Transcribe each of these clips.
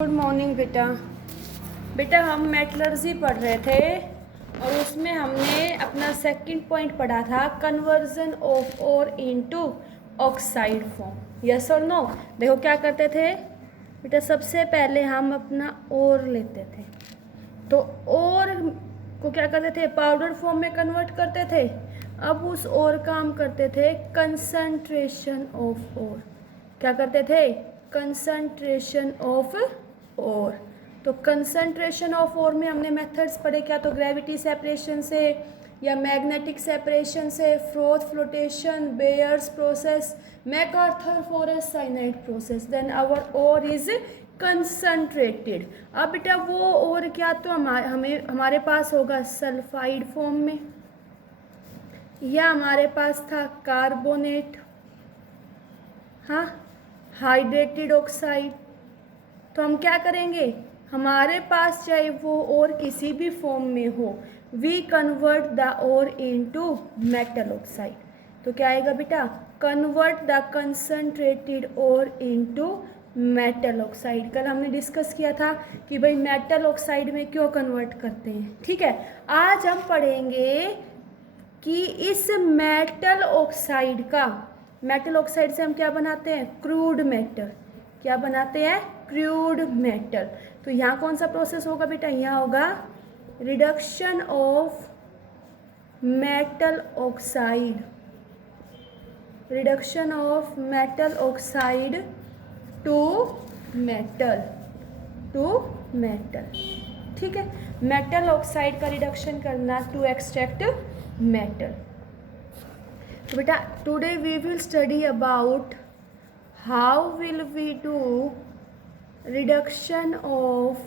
Good morning बेटा। बेटा हम मेटलर्जी पढ़ रहे थे और उसमें हमने अपना सेकंड पॉइंट पढ़ा था conversion of ore into oxide form. Yes और नो? देखो क्या करते थे बेटा, सबसे पहले हम अपना ओर लेते थे तो ओर को क्या करते थे, पाउडर फॉर्म में कन्वर्ट करते थे। अब उस ओर का हम करते थे कंसंट्रेशन ऑफ ओर। क्या करते थे? Concentration of ore. तो कंसंट्रेशन ऑफ ओर में हमने मेथड्स पढ़े, क्या तो ग्रेविटी सेपरेशन से या मैग्नेटिक सेपरेशन से, froth flotation, Baeyer's process, MacArthur Forrest cyanide process. Then our ore is concentrated. अब बेटा वो और क्या तो हमारे पास होगा सल्फाइड फॉर्म में, या हमारे पास था कार्बोनेट, हाँ, हाइड्रेटेड ऑक्साइड। तो हम क्या करेंगे, हमारे पास चाहे वो और किसी भी फॉर्म में हो, we convert the ore into metal oxide. तो क्या आएगा बेटा, convert the concentrated ore into metal oxide. कल हमने डिस्कस किया था कि भाई मेटल ऑक्साइड में क्यों कन्वर्ट करते हैं। ठीक है, आज हम पढ़ेंगे कि इस मेटल ऑक्साइड का, मेटल ऑक्साइड से हम क्या बनाते हैं, क्रूड मेटल। क्या बनाते हैं? Crude metal. तो यहाँ कौन सा प्रोसेस होगा बेटा, यहाँ होगा reduction of metal oxide, reduction of metal oxide to metal, to metal. ठीक है, मेटल ऑक्साइड का रिडक्शन करना टू एक्सट्रैक्ट मेटल। तो बेटा today we will study about how will we do reduction of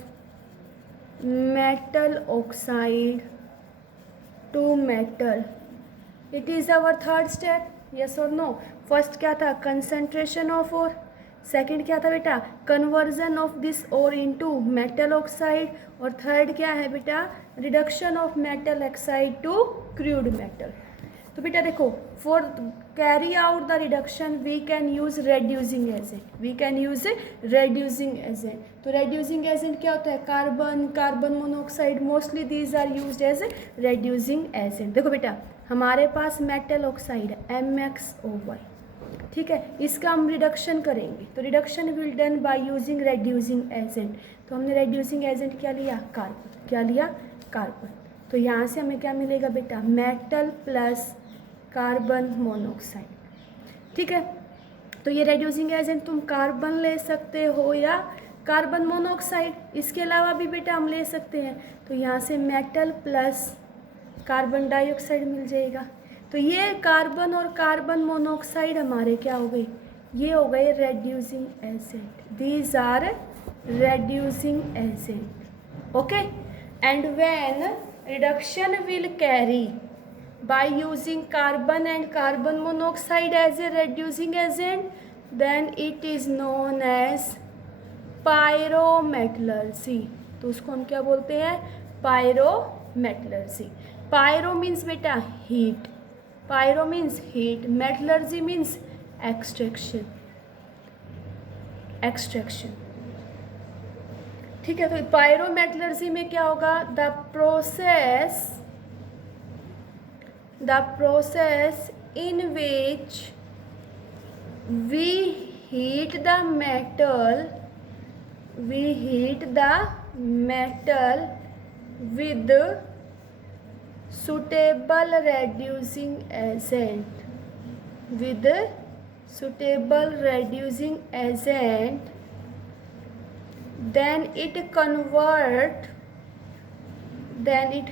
metal oxide to metal. It is our third step. Yes or no? First क्या था, concentration of ore. Second क्या था बेटा, conversion of this ore into metal oxide. और third क्या है बेटा, reduction of metal oxide to crude metal. तो बेटा देखो, for carry out the reduction we can use reducing agent, we can use reducing agent. तो रेड्यूसिंग एजेंट क्या होता है, carbon, carbon monoxide, mostly these are used as reducing agent. देखो बेटा हमारे पास मेटल ऑक्साइड है MxO, ठीक है, इसका हम रिडक्शन करेंगे। तो reduction will done by using reducing agent. तो हमने रेड्यूसिंग एजेंट क्या लिया, कार्बन। क्या लिया, कार्बन। तो यहाँ से हमें क्या मिलेगा बेटा, मेटल प्लस कार्बन मोनोऑक्साइड। ठीक है, तो ये रेड्यूसिंग एजेंट तुम कार्बन ले सकते हो या कार्बन मोनोऑक्साइड, इसके अलावा भी बेटा हम ले सकते हैं। तो यहाँ से मेटल प्लस कार्बन डाइऑक्साइड मिल जाएगा। तो ये कार्बन और कार्बन मोनोऑक्साइड हमारे क्या हो गए, ये हो गए reducing agent. These are reducing agent. Okay, and when reduction will carry by using carbon and carbon monoxide as a reducing agent, then it is known as pyrometallurgy। तो उसको हम क्या बोलते हैं, pyrometallurgy। pyro means बेटा heat, pyro means heat, metallurgy means extraction, extraction। ठीक है, तो पायरोमेटलर्जी में क्या होगा, the process in which we heat the metal with suitable reducing agent, with suitable reducing agent, then it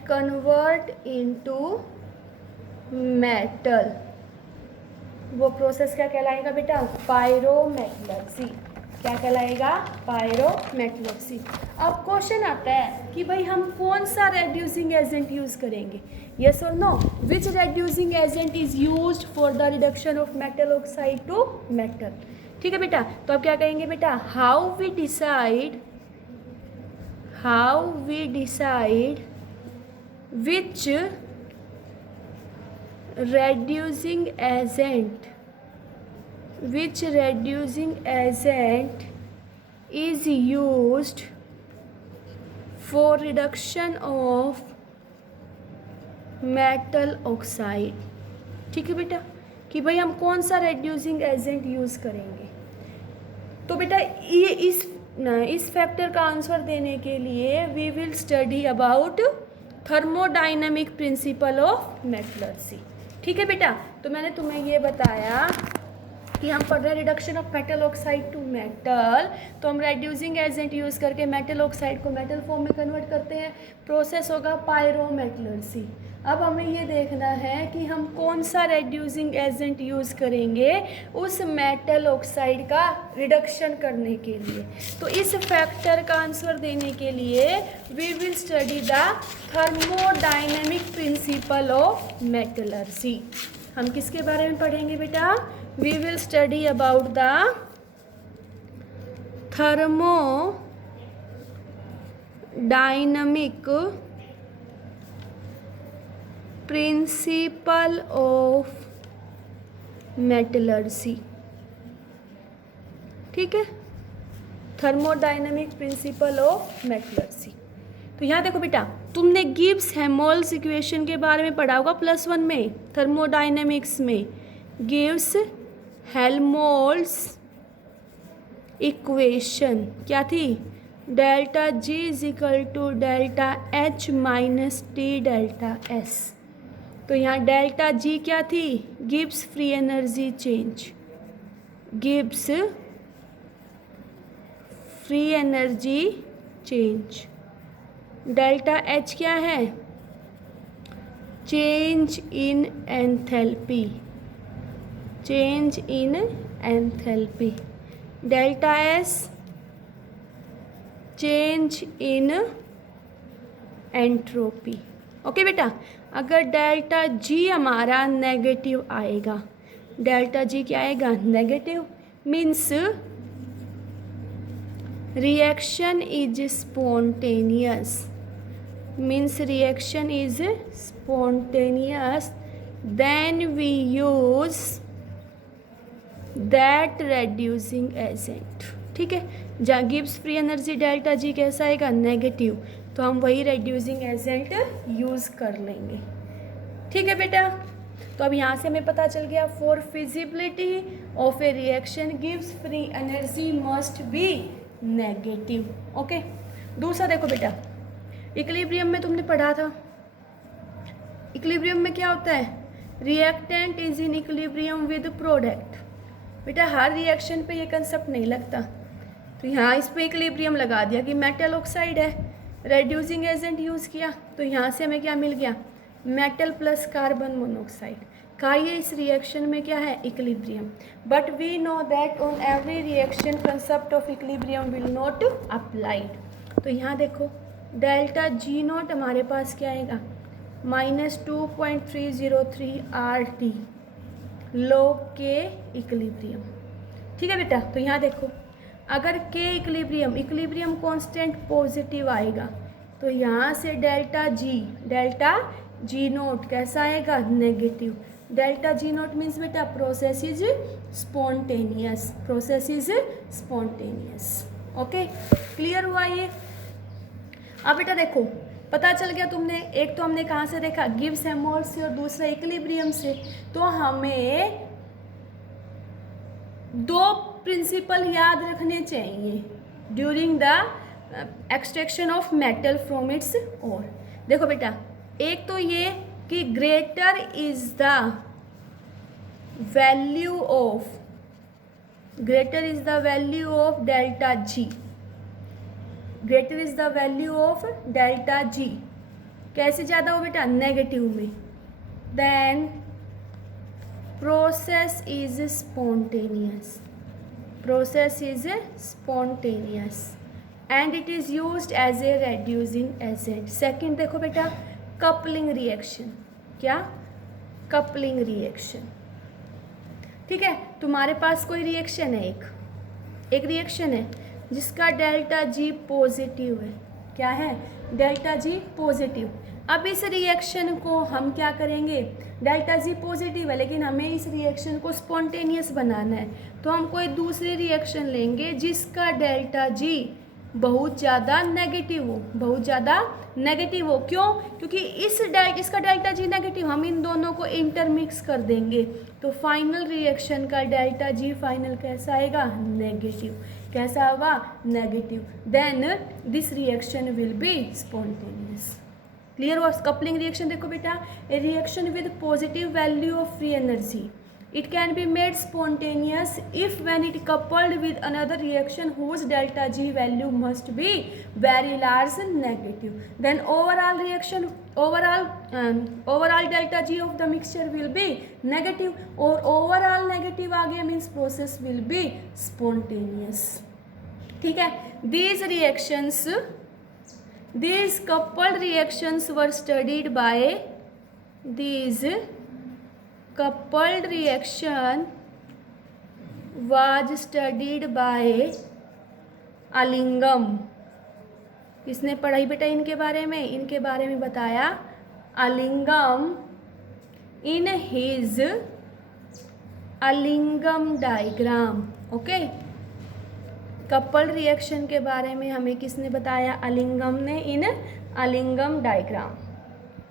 convert into metal। वो process क्या कहलाएगा बेटा, पायरोमेटलर्जी। क्या कहलाएगा, पायरोमेटलर्जी। अब क्वेश्चन आता है कि भाई हम कौन सा रेड्यूसिंग एजेंट यूज करेंगे, यस और no, which reducing agent is used for the reduction of metal oxide to metal. ठीक है बेटा, तो अब क्या कहेंगे बेटा, how we decide which reducing agent is used for reduction of metal oxide। ठीक है बेटा, कि भाई हम कौन सा रेड्यूसिंग एजेंट यूज़ करेंगे। तो बेटा ये इस फैक्टर का आंसर देने के लिए we will study about thermodynamic principle of metallurgy. ठीक है बेटा, तो मैंने तुम्हें ये बताया कि हम पढ़ रहे हैं reduction of metal oxide to metal, तो हम रेड्यूसिंग एजेंट यूज़ करके मेटल ऑक्साइड को मेटल फॉर्म में कन्वर्ट करते हैं। प्रोसेस होगा पायरोमेटलर्जी। अब हमें ये देखना है कि हम कौन सा रेड्यूसिंग एजेंट यूज़ करेंगे उस मेटल ऑक्साइड का रिडक्शन करने के लिए। तो इस फैक्टर का आंसर देने के लिए we will study the thermodynamic principle of metallurgy. हम किसके बारे में पढ़ेंगे बेटा? We will study about the thermodynamic principle of metallurgy. ठीक है, थर्मोडाइनमिक प्रिंसिपल ऑफ मेटलर्जी। तो यहाँ देखो बेटा, तुमने गिब्स हेल्महोल्ट्ज़ इक्वेशन के बारे में पढ़ा होगा +1 में, थर्मोडाइनमिक्स में। गिब्स हेल्महोल्ट्ज़ इक्वेशन क्या थी? Delta G is equal to delta H minus T delta S. तो यहाँ डेल्टा जी क्या थी? Gibbs free energy change. Gibbs free energy change. Delta H क्या है? Change in enthalpy. Change in enthalpy. Delta S change in entropy. Okay बेटा, अगर delta G हमारा negative आएगा, डेल्टा जी क्या आएगा? Negative, means reaction is spontaneous. Means reaction is spontaneous, then we use that reducing agent. ठीक है, जहाँ Gibbs free energy delta G कैसा आएगा? नेगेटिव, तो हम वही रेड्यूसिंग एजेंट यूज़ कर लेंगे। ठीक है बेटा, तो अब यहाँ से हमें पता चल गया for feasibility of A reaction gives free energy must be negative. Okay, दूसरा देखो बेटा, इक्विलिब्रियम में तुमने पढ़ा था। इक्विलिब्रियम में क्या होता है? Reactant is in equilibrium with product. बेटा हर रिएक्शन पे ये कंसेप्ट नहीं लगता, तो यहाँ इस पे इक्विलिब्रियम लगा दिया कि मेटल ऑक्साइड है, रेड्यूसिंग एजेंट यूज़ किया, तो यहाँ से हमें क्या मिल गया? मेटल प्लस कार्बन मोनोऑक्साइड का ये इस रिएक्शन में क्या है? Equilibrium. But we know that on every reaction concept of equilibrium will not applied. तो यहाँ देखो डेल्टा जी नॉट हमारे पास क्या आएगा? -2.303 RT लॉग के इक्विलिब्रियम। ठीक है बेटा, तो यहाँ देखो अगर के इक्विलिब्रियम कांस्टेंट पॉजिटिव आएगा, तो यहाँ से डेल्टा जी नोट कैसा आएगा? Negative. Delta G naught means बेटा process is spontaneous. Process is spontaneous. Okay, clear हुआ ये? अब बेटा देखो, पता चल गया तुमने, एक तो हमने कहाँ से देखा? गिब्स हेल्महोल्ट्ज़ से, और दूसरा इक्विलिब्रियम से। तो हमें दो प्रिंसिपल याद रखने चाहिए during the extraction of metal from its ore. देखो बेटा, एक तो ये कि greater is the value of delta G. Greater is the value of delta G कैसे ज़्यादा हो बेटा? नेगेटिव में। Then process is spontaneous. Process is spontaneous and it is used as a reducing agent. Second देखो बेटा, coupling reaction. क्या? Coupling reaction. ठीक है, तुम्हारे पास कोई रिएक्शन है, एक रिएक्शन है जिसका डेल्टा जी पॉजिटिव है। क्या है? डेल्टा जी पॉजिटिव। अब इस रिएक्शन को हम क्या करेंगे, डेल्टा जी पॉजिटिव है लेकिन हमें इस रिएक्शन को स्पॉन्टेनियस बनाना है, तो हम कोई दूसरी रिएक्शन लेंगे जिसका डेल्टा जी बहुत ज़्यादा नेगेटिव हो, बहुत ज़्यादा नेगेटिव हो। क्यों? क्योंकि इसका डेल्टा जी नेगेटिव, हम इन दोनों को इंटरमिक्स कर देंगे तो फाइनल रिएक्शन का डेल्टा जी फाइनल कैसा आएगा, नेगेटिव। कैसा होगा, negative. Then this reaction will be spontaneous. Clear हुआ? कपलिंग रिएक्शन देखो बेटा, a reaction with positive value of free energy, it can be made spontaneous if when it coupled with another reaction whose delta G value must be very large and negative. Then overall delta G of the mixture will be negative, or overall negative आ गया means process will be spontaneous. ठीक है? These coupled reactions were studied by coupled reaction was studied by अलिंगम। किसने पढ़ाई बेटा इनके बारे में? इनके बारे में बताया Ellingham in his Ellingham diagram. Okay, coupled reaction के बारे में हमें किसने बताया? अलिंगम ने इन अलिंगम डायग्राम।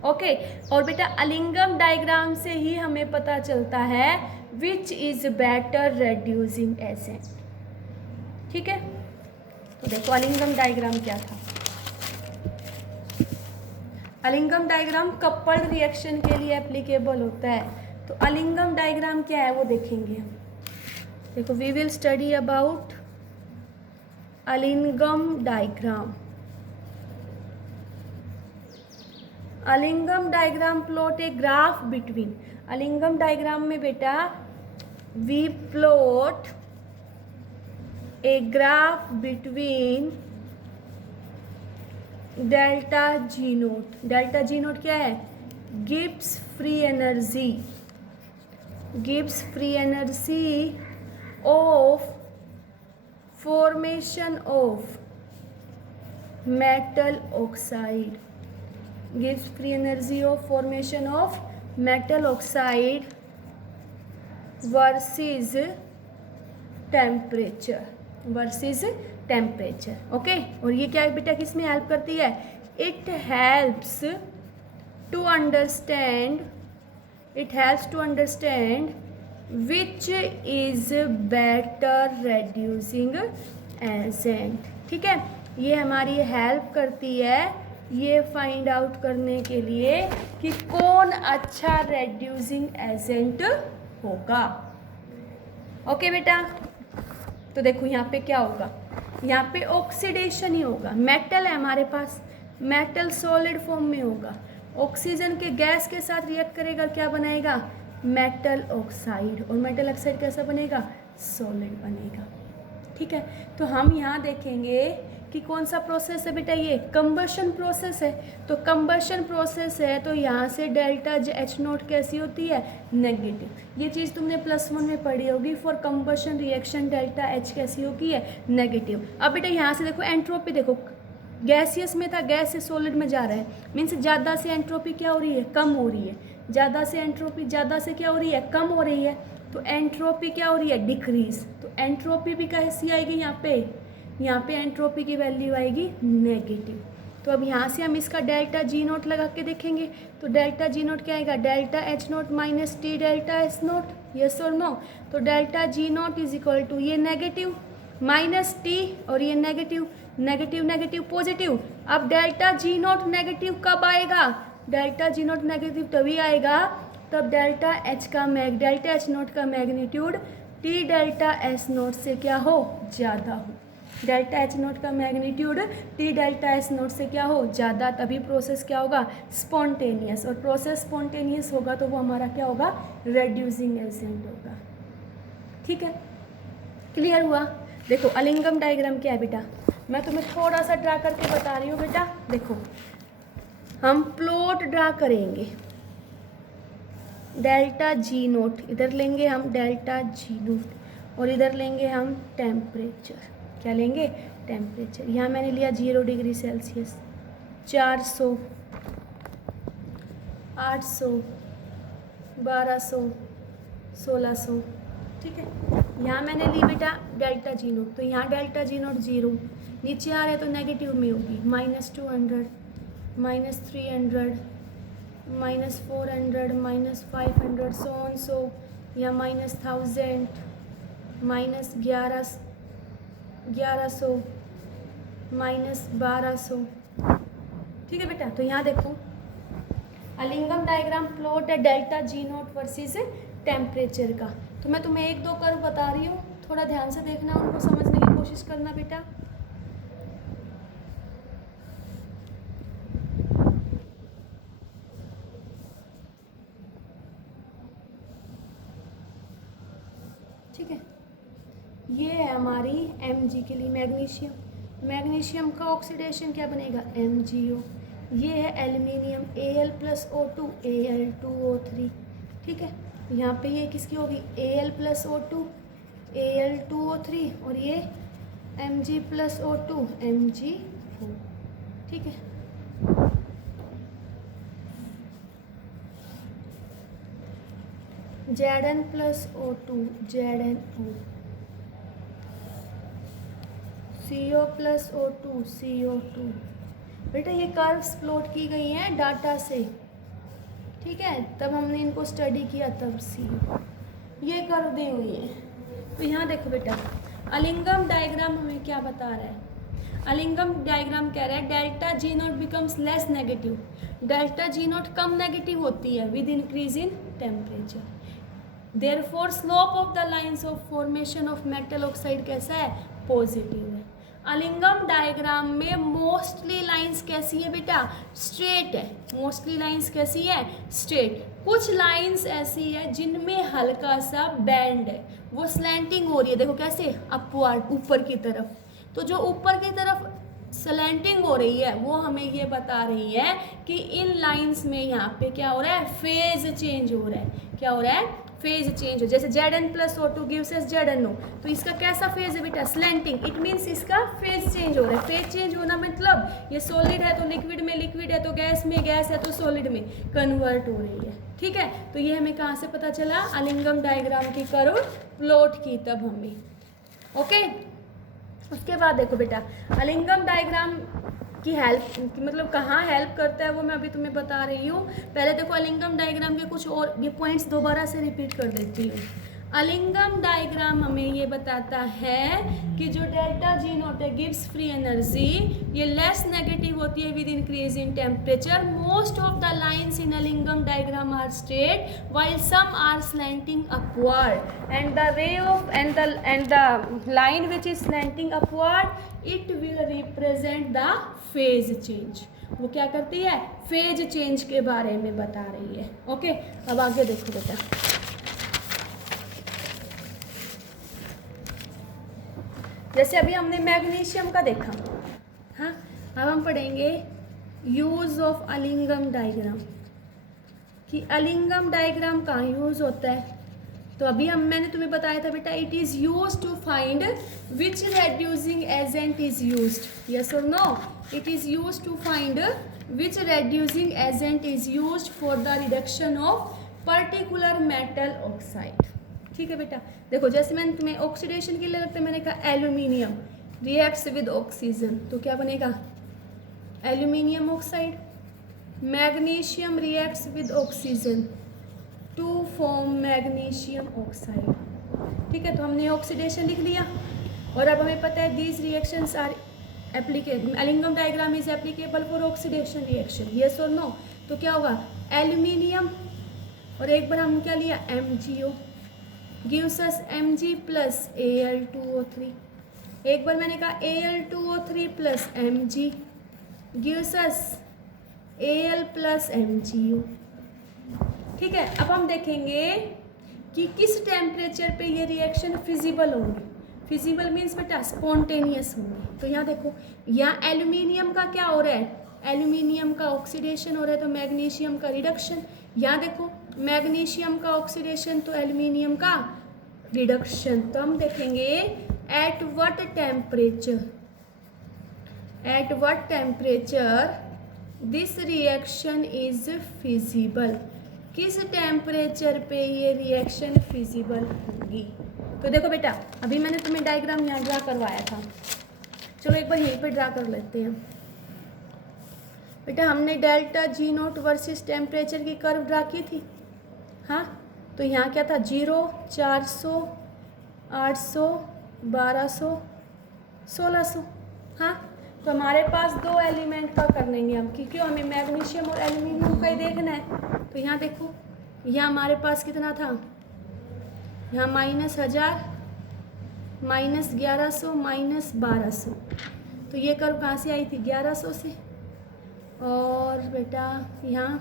ओके, और बेटा अलिंगम डायग्राम से ही हमें पता चलता है which is better reducing agent. ठीक है, तो देखो अलिंगम डायग्राम क्या था। अलिंगम डायग्राम कपल्ड रिएक्शन के लिए एप्लीकेबल होता है। तो अलिंगम डायग्राम क्या है वो देखेंगे। देखो, we will study about Ellingham diagram. Ellingham diagram plot a graph between. Ellingham diagram में बेटा we plot a graph between delta G naught. Delta G naught क्या है? Gibbs free energy, Gibbs free energy of formation of metal oxide, gives free energy of formation of metal oxide versus temperature, versus temperature. Okay, और ये क्या है बेटा, किसमें help करती है? it helps to understand which is better reducing agent। ठीक है, ये हमारी हेल्प करती है ये फाइंड आउट करने के लिए कि कौन अच्छा रेड्यूसिंग एजेंट होगा। ओके बेटा, तो देखो यहाँ पे क्या होगा, यहाँ पे ऑक्सीडेशन ही होगा। मेटल है हमारे पास, मेटल सॉलिड फॉर्म में होगा, ऑक्सीजन के गैस के साथ रिएक्ट करेगा, क्या बनाएगा? Metal oxide. और मेटल ऑक्साइड कैसा बनेगा? सॉलिड बनेगा। ठीक है, तो हम यहाँ देखेंगे कि कौन सा प्रोसेस है बेटा, ये कंबशन प्रोसेस है। तो कंबशन प्रोसेस है तो यहाँ से डेल्टा एच नोट कैसी होती है? नेगेटिव। ये चीज़ तुमने +1 में पढ़ी होगी। For combustion reaction delta H कैसी होगी है? नेगेटिव। अब बेटा यहाँ से देखो एंट्रोपी, देखो गैसियस में था, गैस से सॉलिड में जा रहा है, मीन्स ज़्यादा से एंट्रोपी क्या हो रही है? कम हो रही है। ज़्यादा से एंट्रोपी ज़्यादा से क्या हो रही है? कम हो रही है। तो एंट्रोपी क्या हो रही है? डिक्रीज। तो एंट्रोपी भी कैसी आएगी यहाँ पे? यहाँ पे एंट्रोपी की वैल्यू आएगी नेगेटिव। तो अब यहाँ से हम इसका डेल्टा जी नोट लगा के देखेंगे। तो डेल्टा जी नोट क्या आएगा? Delta H naught minus T delta S naught. Yes और नो? तो delta G naught is equal to ये नेगेटिव माइनस टी और ये नेगेटिव, नेगेटिव नेगेटिव पॉजिटिव। अब डेल्टा जी नोट नेगेटिव कब आएगा? डेल्टा जी नोट नेगेटिव तभी आएगा तब डेल्टा एच नोट का magnitude T delta S naught से क्या हो? ज़्यादा हो। डेल्टा एच नोट का magnitude T delta S naught से क्या हो? ज़्यादा। तभी प्रोसेस क्या होगा? स्पॉन्टेनियस। और प्रोसेस स्पॉन्टेनियस होगा तो वो हमारा क्या होगा? रेड्यूसिंग एजेंट होगा। ठीक है, क्लियर हुआ? देखो अलिंगम डायग्राम क्या है बेटा, मैं तुम्हें थोड़ा सा ड्रा करके बता रही हूँ बेटा। देखो हम प्लॉट ड्रा करेंगे, डेल्टा जी नोट इधर लेंगे हम, डेल्टा जी नोट, और इधर लेंगे हम टेम्परेचर। क्या लेंगे? टेम्परेचर। यहाँ मैंने लिया 0 डिग्री सेल्सियस, 400 800, 1200, 1600। ठीक है, यहाँ मैंने ली बेटा डेल्टा जी नोट, तो यहाँ डेल्टा जी नोट 0, नीचे आ रहे तो नेगेटिव में होगी, -200, -300, -400, -500, सो ऑन सो, या -1000, -1100, -1200। ठीक है बेटा, तो यहाँ देखो अलिंगम डायग्राम प्लॉट है delta G note versus temperature का। तो मैं तुम्हें 1-2 कर्व बता रही हूँ, थोड़ा ध्यान से देखना, उनको समझने की कोशिश करना बेटा। ठीक है, ये है हमारी Mg के लिए मैग्नीशियम, मैग्नीशियम का ऑक्सीडेशन क्या बनेगा MgO। ये है एल्यूमिनियम Al+O2 Al2O3। ठीक है, यहाँ पे ये किसकी होगी Al+O2 Al2O3, और ये Mg+O2 Mg4। ठीक है, Zn+O2 ZnO, CO+O2 CO2। बेटा ये कर्व्स प्लॉट की गई हैं डाटा से, ठीक है, तब हमने इनको स्टडी किया तब सी ये कर्व दी हुई है। तो यहाँ देखो बेटा अलिंगम डायग्राम हमें क्या बता रहा है, अलिंगम डायग्राम कह रहा है delta G naught becomes less negative, delta G naught कम नेगेटिव होती है with increase in temperature. Therefore slope of the lines of formation of metal oxide कैसा है पॉजिटिव है। अलिंगम डायग्राम में मोस्टली लाइंस कैसी है बेटा स्ट्रेट है, मोस्टली लाइंस कैसी है स्ट्रेट। कुछ लाइंस ऐसी है जिनमें हल्का सा बैंड है, वो स्लैंटिंग हो रही है, देखो कैसे अपवर्ड ऊपर की तरफ। तो जो ऊपर की तरफ स्लैंटिंग हो रही है वो हमें ये बता रही है कि इन लाइंस में यहाँ पे क्या हो रहा है फेज चेंज हो रहा है। क्या हो रहा है फेज चेंज हो, जैसे Zn+O2 गिव्स अस ZnO, तो इसका कैसा फेज है बेटा स्लैंटिंग, इट मीन्स इसका फेज चेंज हो रहा है। फेज चेंज होना मतलब ये सॉलिड है तो लिक्विड में, लिक्विड है तो गैस में, गैस है तो सॉलिड में कन्वर्ट हो रही है। ठीक है, तो ये हमें कहाँ से पता चला अलिंगम डायग्राम की कर्व प्लॉट की तब हमें। ओके, उसके बाद देखो बेटा अलिंगम डायग्राम की हेल्प मतलब कहाँ हेल्प करता है वो मैं अभी तुम्हें बता रही हूँ। पहले देखो अलिंगम डायग्राम के कुछ और ये पॉइंट्स दोबारा से रिपीट कर देती हूँ। अलिंगम डायग्राम हमें ये बताता है कि जो डेल्टा जी नोट है गिव्स फ्री एनर्जी, ये लेस नेगेटिव होती है with increase in temperature. Most of the lines in Ellingham diagram are straight while some are slanting upward and the ray of and the line which is slanting upward it will represent the phase change. वो क्या करती है phase change के बारे में बता रही है। ओके, अब आगे देखो बेटा, जैसे अभी हमने मैग्नीशियम का देखा, हाँ अब हम पढ़ेंगे यूज ऑफ अलिंगम डायग्राम कि अलिंगम डायग्राम कहाँ यूज होता है। तो अभी मैंने तुम्हें बताया था बेटा it is use to find which reducing agent is used, yes और no. It is use to find which reducing agent is used for the reduction of particular metal oxide. ठीक है बेटा, देखो जैसे मैंने तुम्हें ऑक्सीडेशन के लिए लगता है मैंने कहा एल्यूमिनियम रिएक्ट्स विद ऑक्सीजन, तो क्या बनेगा aluminium oxide. Magnesium reacts with oxygen to form magnesium oxide. ठीक है, तो हमने ऑक्सीडेशन लिख लिया और अब हमें पता है these reactions are applicable, Ellingham diagram is applicable for oxidation reaction, yes और नो। तो क्या होगा एल्यूमिनियम और एक बार हम क्या लिया MgO gives us Mg plus Al2O3। एक बार मैंने कहा Al2O3 plus Mg gives us Al plus MgO। ठीक है, अब हम देखेंगे कि किस टेम्परेचर पे ये रिएक्शन फिजिबल होंगी। फिजिबल मीन्स बेटा स्पॉन्टेनियस होंगी। तो यहाँ देखो यहाँ एल्यूमिनियम का क्या हो रहा है, एल्यूमिनियम का ऑक्सीडेशन हो रहा है तो मैग्नीशियम का रिडक्शन। यहाँ देखो मैग्नीशियम का ऑक्सीडेशन तो एल्यूमिनियम का रिडक्शन। तो हम देखेंगे at what temperature this reaction is feasible, किस टेम्परेचर पे ये रिएक्शन फिजिबल होगी। तो देखो बेटा, अभी मैंने तुम्हें डायग्राम यहाँ ड्रा करवाया था, चलो एक बार यहीं पे ड्रा कर लेते हैं। बेटा हमने delta G note versus temperature की कर्व ड्रा की थी, हाँ। तो यहाँ क्या था, 0, 400, 800, 1200, 1600, हाँ। तो हमारे पास दो एलिमेंट का कर लेंगे हम, क्योंकि हमें मैग्नीशियम और एल्यूमिनियम का ही देखना है। तो यहाँ देखो, यहाँ हमारे पास कितना था, यहाँ -1000, -1100, -1200। तो ये कर्व कहाँ से आई थी, 1100 से। और बेटा यहाँ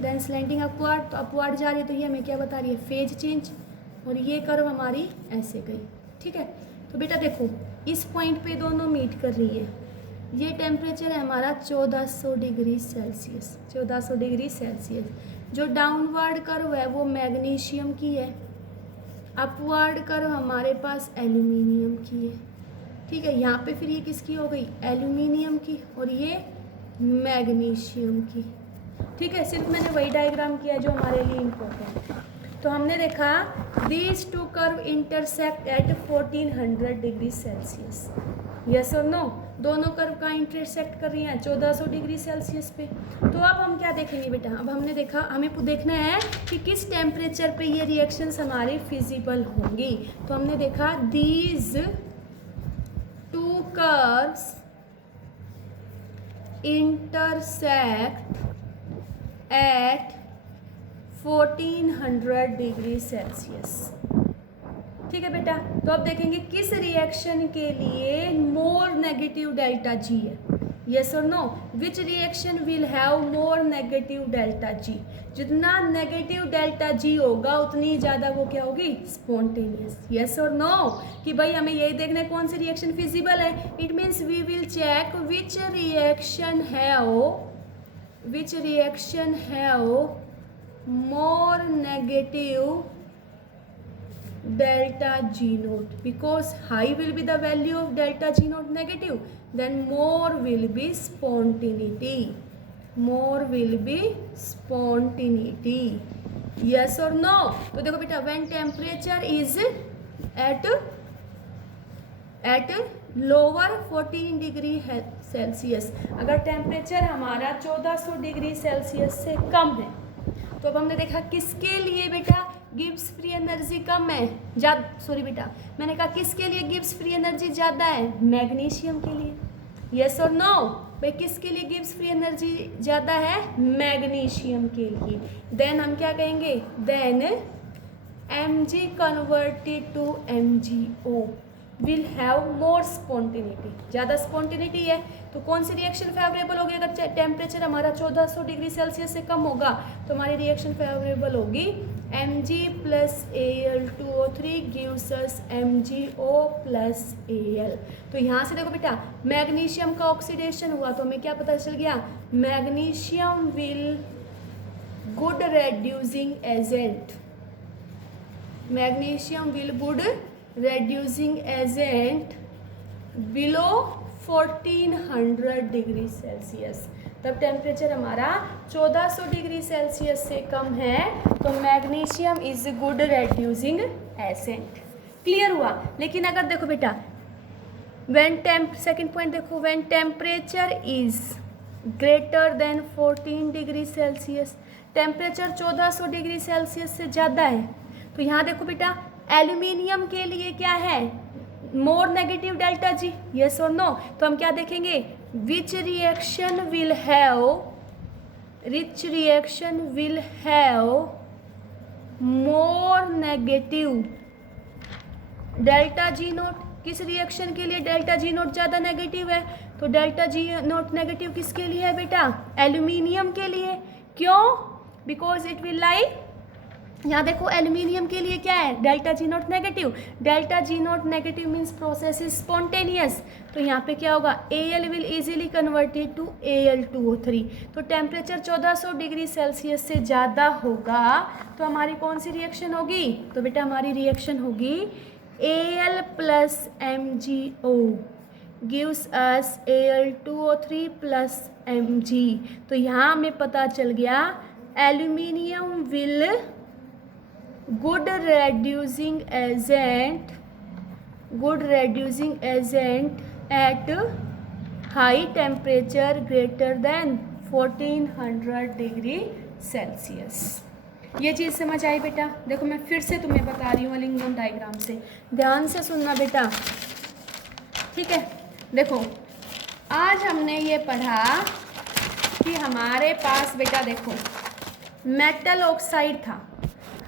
देन स्लैंटिंग अपवर्ड, तो अपवर्ड जा रही है, तो ये हमें क्या बता रही है, फेज चेंज। और ये कर्व हमारी ऐसे गई, ठीक है। तो बेटा देखो, इस पॉइंट पे दोनों मीट कर रही है। ये टेम्परेचर है हमारा 1400 डिग्री सेल्सियस, 1400 डिग्री सेल्सियस। जो डाउनवर्ड कर्व है वो मैग्नीशियम की है, अपवर्ड कर्व हमारे पास एल्यूमिनियम की है, ठीक है। यहाँ पे फिर ये किसकी हो गई, एल्यूमिनियम की, और ये मैग्नीशियम की, ठीक है। सिर्फ मैंने वही डायग्राम किया जो हमारे लिए इम्पोर्टेंट है। तो हमने देखा these two curve intersect at 1400 degree Celsius, yes और नो। दोनों कर्व का इंटरसेक्ट कर रही हैं 1400 डिग्री सेल्सियस पे। तो अब हम क्या देखेंगे बेटा, अब हमने देखा, हमें देखना है कि किस टेम्परेचर पे ये रिएक्शंस हमारी फिजिबल होंगी। तो हमने देखा these two curves intersect at 1400 degree Celsius, ठीक है बेटा। तो अब देखेंगे किस रिएक्शन के लिए मोर नेगेटिव डेल्टा जी है, यस और no. Which reaction will have more negative delta G. जितना नेगेटिव डेल्टा जी होगा उतनी ज़्यादा वो क्या होगी, स्पॉन्टेनियस, यस और नो। कि भाई हमें यही देखना है कौन सी रिएक्शन फिजिबल है। It means we will check which reaction have more negative delta G naught, because high will be the value of delta G naught negative, then more will be spontaneity, yes or no। तो देखो बेटा, when temperature is at lower 14 degree Celsius, अगर temperature हमारा 1400 degree Celsius से कम है, तो अब हमने देखा किसके लिए बेटा गिब्स फ्री एनर्जी कम है, सॉरी बेटा, मैंने कहा किसके लिए गिब्स फ्री एनर्जी ज़्यादा है, मैग्नीशियम के लिए, यस और नो। भाई किसके लिए गिब्स फ्री एनर्जी ज़्यादा है, मैग्नीशियम के लिए। देन हम क्या कहेंगे, then Mg converted to MgO will have more spontaneity, ज़्यादा स्पॉन्टेनिटी है। तो कौन सी रिएक्शन फेवरेबल होगी, अगर टेम्परेचर हमारा 1400 डिग्री सेल्सियस से कम होगा तो हमारी रिएक्शन फेवरेबल होगी Mg + Al2O3 gives us MgO + Al। तो यहाँ से देखो बेटा, मैग्नीशियम का ऑक्सीडेशन हुआ तो हमें क्या पता चल गया, magnesium will good reducing agent, magnesium will good reducing agent below 1400 degree Celsius. तब टेम्परेचर हमारा 1400 डिग्री सेल्सियस से कम है तो magnesium is good reducing agent, clear हुआ। लेकिन अगर देखो बेटा, सेकेंड पॉइंट देखो, when temperature is greater than 14 degree Celsius, temperature 1400 degree Celsius से ज़्यादा है, तो यहाँ देखो बेटा एल्यूमिनियम के लिए क्या है, मोर नेगेटिव डेल्टा जी, यस और नो। तो हम क्या देखेंगे, विच reaction will have more negative delta G note. किस रिएक्शन के लिए डेल्टा जी नोट ज़्यादा नेगेटिव है, तो डेल्टा जी नोट नेगेटिव किसके लिए है बेटा, एल्यूमिनियम के लिए। क्यों, बिकॉज इट विल लाइक, यहाँ देखो एल्यूमिनियम के लिए क्या है, delta G not negative, delta G not negative means process is spontaneous. तो यहाँ पे क्या होगा, Al will easily converted to Al2O3। तो टेम्परेचर 1400 डिग्री सेल्सियस से ज़्यादा होगा तो हमारी कौन सी रिएक्शन होगी, तो बेटा हमारी रिएक्शन होगी Al + MgO gives us Al2O3 plus Mg। तो यहाँ हमें पता चल गया aluminium will good reducing agent at high temperature greater than 1400 degree Celsius. ये चीज़ समझ आई बेटा? देखो मैं फिर से तुम्हें बता रही हूँ अलिंगम डायग्राम से, ध्यान से सुनना बेटा, ठीक है। देखो आज हमने ये पढ़ा कि हमारे पास बेटा देखो मेटल ऑक्साइड था,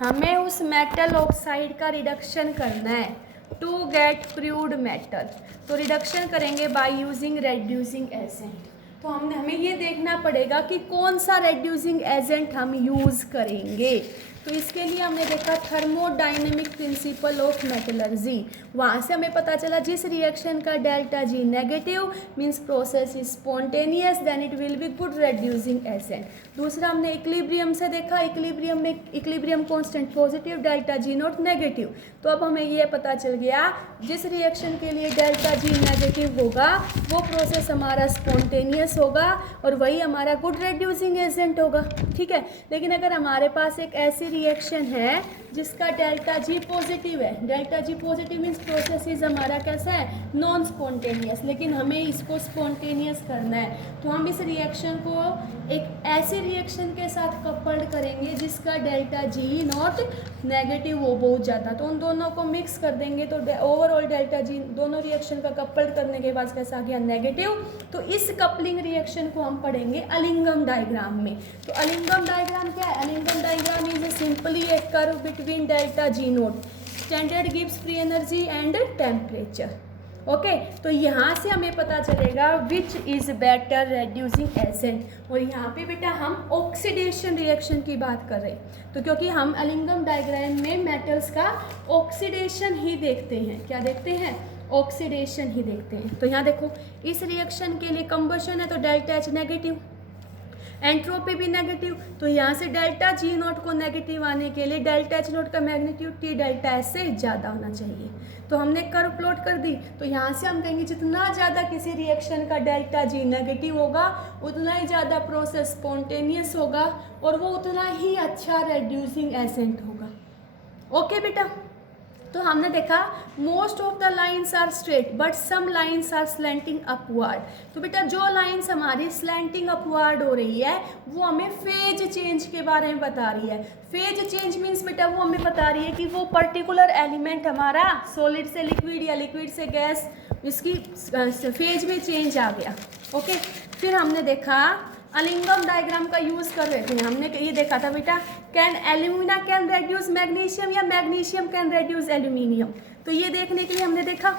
हमें उस मेटल ऑक्साइड का रिडक्शन करना है टू गेट प्रूव्ड मेटल। तो रिडक्शन करेंगे बाय यूजिंग रेड्यूसिंग एजेंट। तो हमें ये देखना पड़ेगा कि कौन सा रेड्यूसिंग एजेंट हम यूज़ करेंगे। तो इसके लिए हमने देखा थर्मोडाइनेमिक प्रिंसिपल ऑफ मेटलर्जी। वहाँ से हमें पता चला जिस रिएक्शन का delta G negative means process is spontaneous then it will be good reducing agent. दूसरा हमने इक्विलिब्रियम से देखा, इक्विलिब्रियम में equilibrium constant positive, delta G not negative. तो अब हमें ये पता चल गया जिस रिएक्शन के लिए डेल्टा जी नेगेटिव होगा वो प्रोसेस हमारा स्पॉन्टेनियस होगा और वही हमारा गुड रेड्यूसिंग एजेंट होगा, ठीक है। लेकिन अगर हमारे पास एक ऐसी रिएक्शन है जिसका डेल्टा जी पॉजिटिव है, delta ji positive means process is हमारा कैसा है, नॉन स्पॉन्टेनियस, लेकिन हमें इसको स्पॉन्टेनियस करना है, तो हम इस रिएक्शन को एक ऐसे रिएक्शन के साथ कपल्ड करेंगे जिसका डेल्टा जी नॉट नेगेटिव हो बहुत ज़्यादा। तो उन दोनों को मिक्स कर देंगे तो ओवरऑल डेल्टा जी दोनों रिएक्शन का कपल्ड करने के बाद कैसा आ गया, नेगेटिव। तो इस कपलिंग रिएक्शन को हम पढ़ेंगे अलिंगम डायग्राम में। तो अलिंगम डायग्राम क्या है? Ellingham diagram is simply a curve between delta G naught, standard गिव्स free energy and temperature. Okay, तो यहाँ से हमें पता चलेगा which is better reducing agent. और यहाँ पे बेटा हम ऑक्सीडेशन रिएक्शन की बात कर रहे हैं, तो क्योंकि हम अलिंगम डायग्राम में मेटल्स का ऑक्सीडेशन ही देखते हैं। क्या देखते हैं? ऑक्सीडेशन ही देखते हैं। तो यहाँ देखो इस रिएक्शन के लिए कंबशन है तो डेल्टा एच नेगेटिव, एंट्रोपी भी नेगेटिव। तो यहाँ से डेल्टा जी नोट को नेगेटिव आने के लिए डेल्टा एच नोट का मैग्नीट्यूड टी डेल्टा एच से ज़्यादा होना चाहिए। तो हमने कर्व प्लॉट कर दी। तो यहाँ से हम कहेंगे जितना ज़्यादा किसी रिएक्शन का डेल्टा जी नेगेटिव होगा उतना ही ज़्यादा प्रोसेस स्पॉन्टेनियस होगा और वो उतना ही अच्छा रेड्यूसिंग एजेंट होगा। ओके बेटा, तो हमने देखा most of the lines are straight but some lines are slanting upward. तो बेटा जो लाइन्स हमारी स्लैंटिंग अपवर्ड हो रही है वो हमें फेज चेंज के बारे में बता रही है। फेज चेंज मीन्स बेटा वो हमें बता रही है कि वो पर्टिकुलर एलिमेंट हमारा सॉलिड से लिक्विड या लिक्विड से गैस, इसकी फेज में चेंज आ गया। ओके, फिर हमने देखा अलिंगम डायग्राम का यूज़ कर रहे थे, हमने ये देखा था बेटा can alumina can reduce magnesium या मैग्नीशियम कैन रेड्यूस एल्यूमिनियम। तो ये देखने के लिए हमने देखा,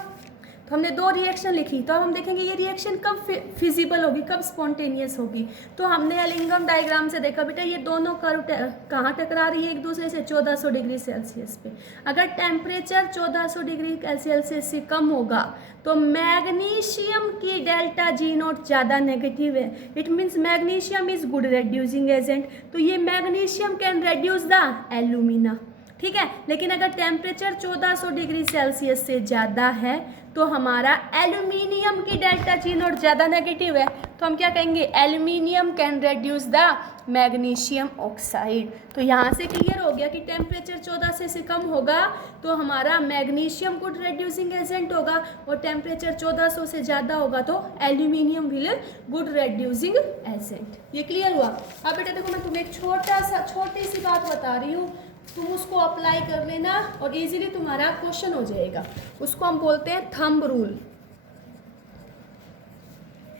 तो हमने दो रिएक्शन लिखी। तो अब हम देखेंगे ये रिएक्शन कब फिजिबल होगी, कब स्पॉन्टेनियस होगी। तो हमने अलिंगम डायग्राम से देखा बेटा ये दोनों कर्व कहाँ टकरा रही है एक दूसरे से, 1400 डिग्री सेल्सियस पे। अगर टेम्परेचर 1400 डिग्री सेल्सियस से कम होगा तो मैग्नीशियम की डेल्टा जी नोट ज़्यादा नेगेटिव है, it means magnesium is good reducing agent. तो ये magnesium can reduce the alumina, ठीक है। लेकिन अगर टेम्परेचर 1400 डिग्री सेल्सियस से ज़्यादा है तो हमारा एल्यूमिनियम की डेल्टा जी नोट ज़्यादा नेगेटिव है, तो हम क्या कहेंगे, aluminium can reduce the magnesium oxide. तो यहाँ से क्लियर हो गया कि टेम्परेचर 1400 से कम होगा तो हमारा मैग्नीशियम गुड रेड्यूसिंग एजेंट होगा और टेम्परेचर 1400 से ज़्यादा होगा तो aluminium will good reducing agent. ये क्लियर हुआ? अब बेटा देखो मैं तुम्हें एक छोटी सी बात बता रही हूँ, तुम उसको अप्लाई कर लेना और इजीली तुम्हारा क्वेश्चन हो जाएगा। उसको हम बोलते हैं thumb rule.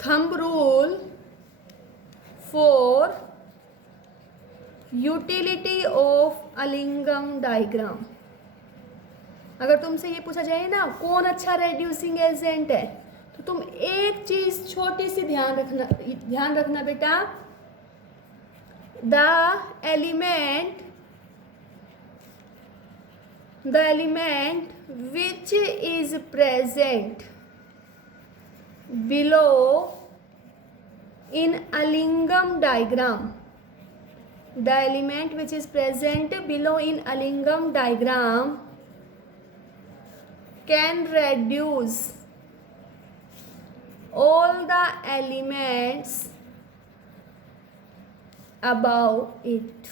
Thumb rule for utility of Ellingham diagram. अगर तुमसे ये पूछा जाए ना कौन अच्छा रेड्यूसिंग एजेंट है तो तुम एक चीज छोटी सी ध्यान रखना बेटा, the element which is present below in Alingam diagram, the element which is present below in Alingam diagram can reduce all the elements above it.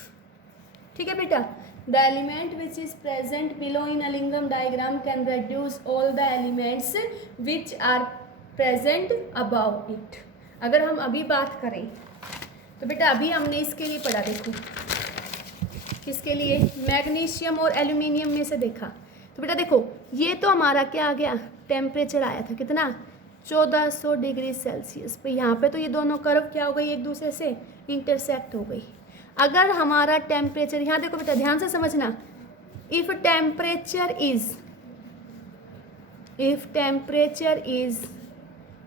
ठीक है बेटा, the element which is present below in a lingam diagram can reduce all the elements which are present above it. अगर हम अभी बात करें तो बेटा अभी हमने इसके लिए पढ़ा, देखो किसके लिए, मैग्नीशियम और एल्यूमिनियम में से देखा। तो बेटा देखो ये तो हमारा क्या आ गया, टेम्परेचर आया था कितना, 1400 डिग्री सेल्सियस पे। यहाँ पे तो ये दोनों कर्व क्या हो गई, एक दूसरे से इंटरसेक्ट हो गई। अगर हमारा टेम्परेचर, यहाँ देखो बेटा ध्यान से समझना, if temperature is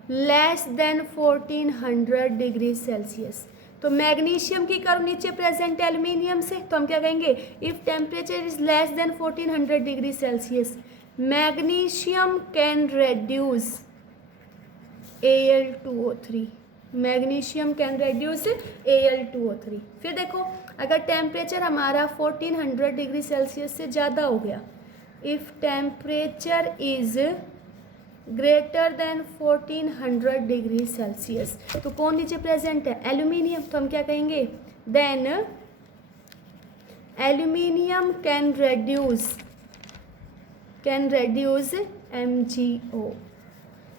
less than 1400 degree Celsius, तो मैग्नीशियम की कर्व नीचे प्रेजेंट है एल्यूमिनियम से, तो हम क्या कहेंगे, if temperature is less than 1400 degree Celsius magnesium can reduce Al2O3, magnesium can reduce Al2O3। फिर देखो अगर टेम्परेचर हमारा 1400 डिग्री सेल्सियस से ज़्यादा हो गया, if temperature is greater than 1400 degree Celsius, तो कौन नीचे प्रेजेंट है, एल्यूमिनियम, तो हम क्या कहेंगे, then aluminium can reduce MgO।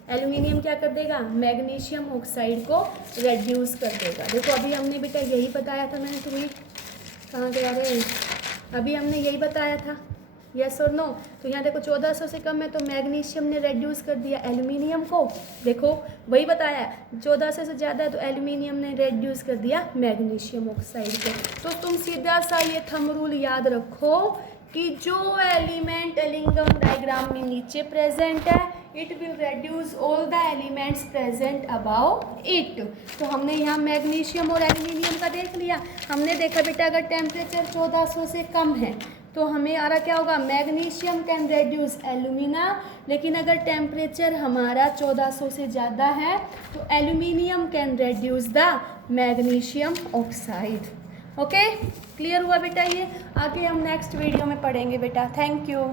Aluminium क्या कर देगा, मैग्नीशियम ऑक्साइड को रेड्यूस कर देगा। देखो अभी हमने बेटा यही बताया था, मैंने तुम्हें, कहाँ गया रे, अभी हमने यही बताया था, यस और नो। तो यहाँ देखो 1400 से कम है तो मैग्नीशियम ने रेड्यूस कर दिया एल्यूमिनियम को, देखो वही बताया, 1400 से ज़्यादा है तो एल्यूमिनियम ने रेड्यूस कर दिया मैग्नीशियम ऑक्साइड को। तो तुम सीधा सा ये थंब रूल याद रखो कि जो एलिमेंट लिंगम डायग्राम में नीचे प्रेजेंट है it will reduce all the elements present above it. तो हमने यहाँ मैग्नीशियम और एल्यूमिनियम का देख लिया। हमने देखा बेटा अगर टेम्परेचर 1400 से कम है तो हमें आ रहा क्या होगा, मैग्नीशियम कैन रेड्यूस एल्यूमिना, लेकिन अगर टेम्परेचर हमारा 1400 से ज़्यादा है तो aluminium can reduce the magnesium oxide. Okay, clear हुआ बेटा ये? आगे हम नेक्स्ट वीडियो में पढ़ेंगे बेटा। Thank you.